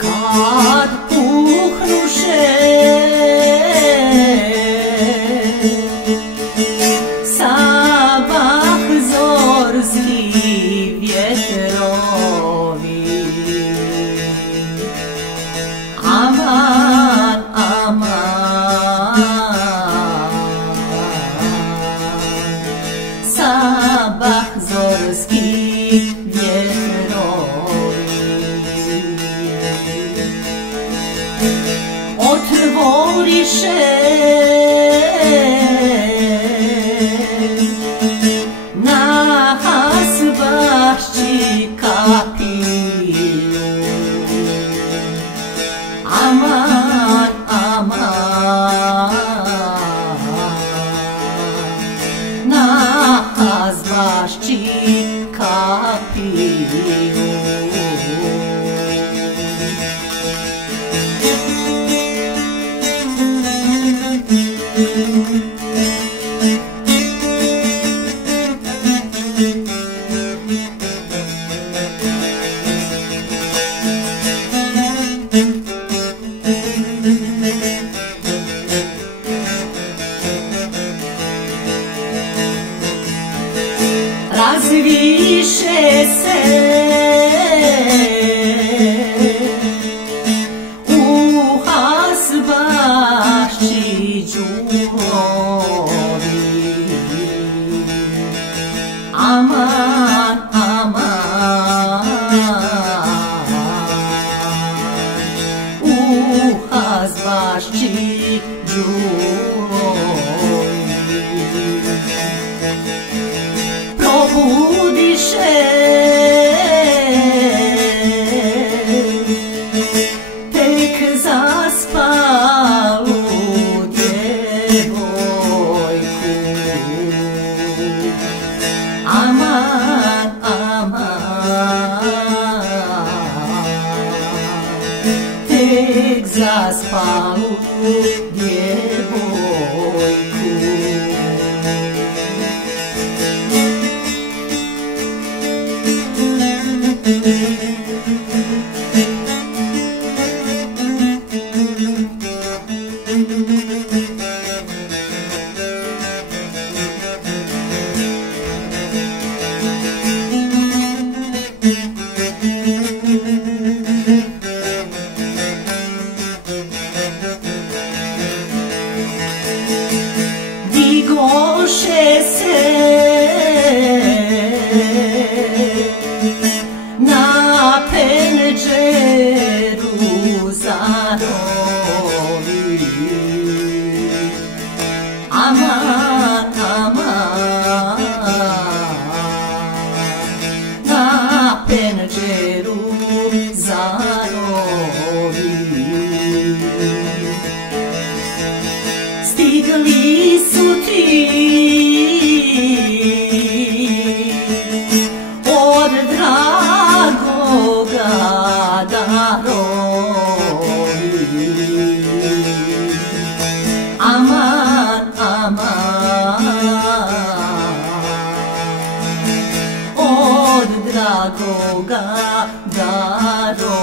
Kad puhnuše sabah zorski vjetrovi, aman, aman, sabah zorski otvoriše na hasbašći kapiju, aman, aman, na hasbašći kapiju. Razviše se u hasbašći đurovi, aman, aman, u hasbašći đurovi. Probudiše tek zaspalu djevojku, aman, aman, tek zaspalu djevojku. Digoše se na penđeru zarovi, aman, aman, na penđeru zarovi. Stigli su ti od dragoga darovi, aman, aman, od dragoga darovi.